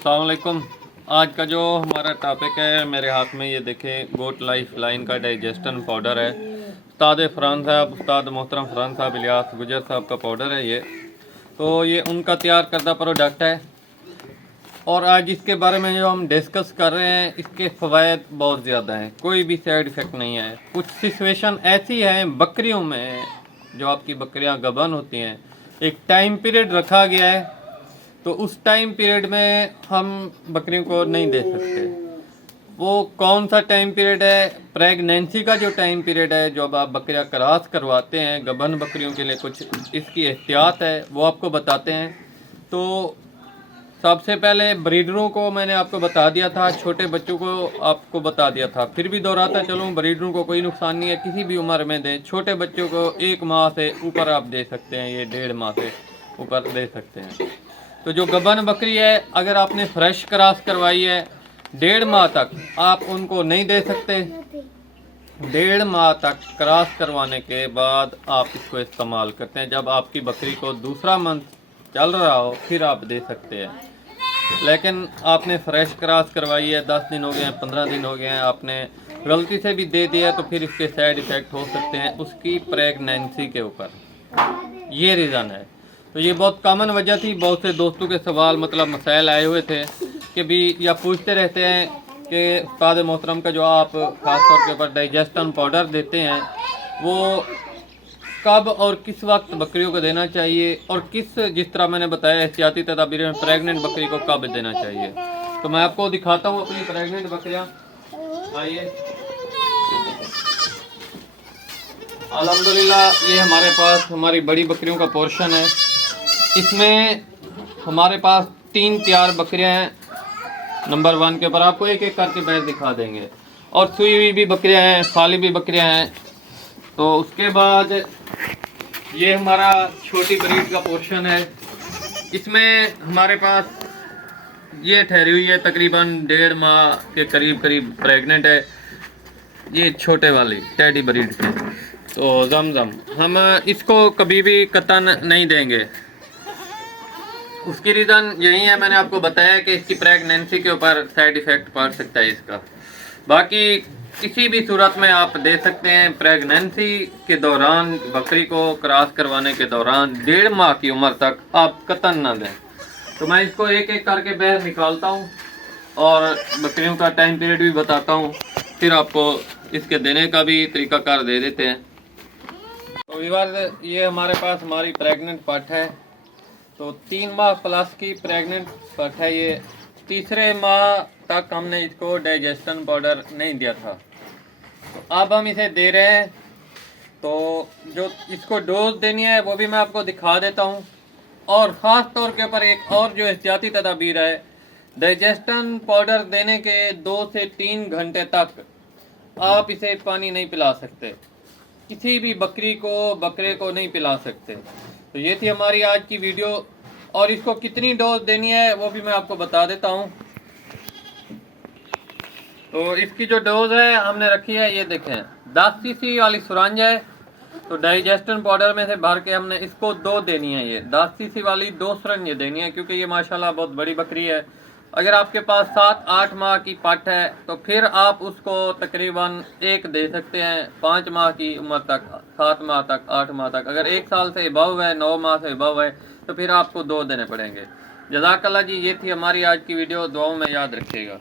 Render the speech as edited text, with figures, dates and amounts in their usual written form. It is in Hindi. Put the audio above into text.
अस्सलाम वालेकुम। आज का जो हमारा टॉपिक है, मेरे हाथ में ये देखें गोट लाइफ लाइन का डाइजेस्टन पाउडर है। उस्ताद फ़रहान साहब, उस्ताद मोहतरम फ़रहान साहब इलियास गुजर साहब का पाउडर है ये। तो ये उनका तैयार करदा प्रोडक्ट है और आज इसके बारे में जो हम डिस्कस कर रहे हैं, इसके फ़वाद बहुत ज़्यादा हैं, कोई भी साइड इफ़ेक्ट नहीं है। कुछ सिचुएशन ऐसी हैं बकरियों में, जो आपकी बकरियां गबन होती हैं, एक टाइम पीरियड रखा गया है, तो उस टाइम पीरियड में हम बकरियों को नहीं दे सकते। वो कौन सा टाइम पीरियड है? प्रेगनेंसी का जो टाइम पीरियड है, जब आप बकरियां क्रॉस करवाते हैं, गबन बकरियों के लिए कुछ इसकी एहतियात है, वो आपको बताते हैं। तो सबसे पहले ब्रीडरों को मैंने आपको बता दिया था, छोटे बच्चों को आपको बता दिया था, फिर भी दोहराता चलूँ, ब्रीडरों को कोई नुकसान नहीं है, किसी भी उम्र में दें। छोटे बच्चों को 1 माह से ऊपर आप दे सकते हैं, ये 1.5 माह से ऊपर दे सकते हैं। तो जो गबन बकरी है, अगर आपने फ्रेश क्रॉस करवाई है, 1.5 माह तक आप उनको नहीं दे सकते। 1.5 माह तक क्रॉस करवाने के बाद आप इसको इस्तेमाल करते हैं। जब आपकी बकरी को दूसरा मंथ चल रहा हो, फिर आप दे सकते हैं। लेकिन आपने फ्रेश क्रॉस करवाई है, 10 दिन हो गए हैं, 15 दिन हो गए हैं, आपने गलती से भी दे दिया, तो फिर इसके साइड इफ़ेक्ट हो सकते हैं उसकी प्रेगनेंसी के ऊपर। ये रीज़न है। तो ये बहुत कॉमन वजह थी। बहुत से दोस्तों के सवाल, मतलब मसाइल आए हुए थे कि भी, या पूछते रहते हैं कि उस्ताद मोहतरम का जो आप ख़ास तौर के ऊपर डाइजेस्टन पाउडर देते हैं, वो कब और किस वक्त बकरियों को देना चाहिए, और जिस तरह मैंने बताया एहतियाती तदाबीर में प्रेग्नेंट बकरी को कब देना चाहिए। तो मैं आपको दिखाता हूँ अपनी प्रेग्नेंट बकरियाँ। आइए, अल्हम्दुलिल्लाह ये हमारे पास हमारी बड़ी बकरियों का पोर्शन है। इसमें हमारे पास 3 तैयार बकरियां हैं। नंबर 1 के ऊपर आपको एक एक करके बैर दिखा देंगे, और सुई हुई भी बकरियां हैं, फाली भी बकरियां हैं। तो उसके बाद ये हमारा छोटी ब्रीड का पोर्शन है। इसमें हमारे पास ये ठहरी हुई है, तकरीबन 1.5 माह के करीब प्रेग्नेंट है, ये छोटे वाली टेडी ब्रीड के। तो जमजम हम इसको कभी भी कतन नहीं देंगे। उसकी रीज़न यही है, मैंने आपको बताया कि इसकी प्रेगनेंसी के ऊपर साइड इफ़ेक्ट पड़ सकता है इसका। बाकी किसी भी सूरत में आप दे सकते हैं। प्रेगनेंसी के दौरान, बकरी को क्रॉस करवाने के दौरान 1.5 माह की उम्र तक आप कतन ना दें। तो मैं इसको एक एक करके बाहर निकालता हूँ और बकरियों का टाइम पीरियड भी बताता हूँ, फिर आपको इसके देने का भी तरीकाकार दे देते हैं। तो व्यूअर्स, ये हमारे पास हमारी प्रेग्नेंट पट है। तो 3 माह प्लस की प्रेग्नेंट पट है ये। तीसरे माह तक हमने इसको डाइजेस्टन पाउडर नहीं दिया था, तो अब हम इसे दे रहे हैं। तो जो इसको डोज देनी है वो भी मैं आपको दिखा देता हूँ। और ख़ास तौर के ऊपर एक और जो एहतियाती तदाबीर है, डाइजेस्टन पाउडर देने के 2 से 3 घंटे तक आप इसे पानी नहीं पिला सकते, किसी भी बकरे को नहीं पिला सकते। तो ये थी हमारी आज की वीडियो, और इसको कितनी डोज देनी है वो भी मैं आपको बता देता हूँ। तो इसकी जो डोज है हमने रखी है, ये देखें, 10 सीसी वाली सुरंज है। तो डाइजेस्टन पाउडर में से भर के हमने इसको 2 देनी है। ये 10 सीसी वाली 2 सुरंज देनी है, क्योंकि ये माशाल्लाह बहुत बड़ी बकरी है। अगर आपके पास 7-8 माह की पट है, तो फिर आप उसको तकरीबन 1 दे सकते हैं 5 माह की उम्र तक, 7 माह तक, 8 माह तक। अगर 1 साल से अबव है, 9 माह से अबव है, तो फिर आपको 2 देने पड़ेंगे। जज़ाकल्लाह जी, ये थी हमारी आज की वीडियो। दुआओं में याद रखिएगा।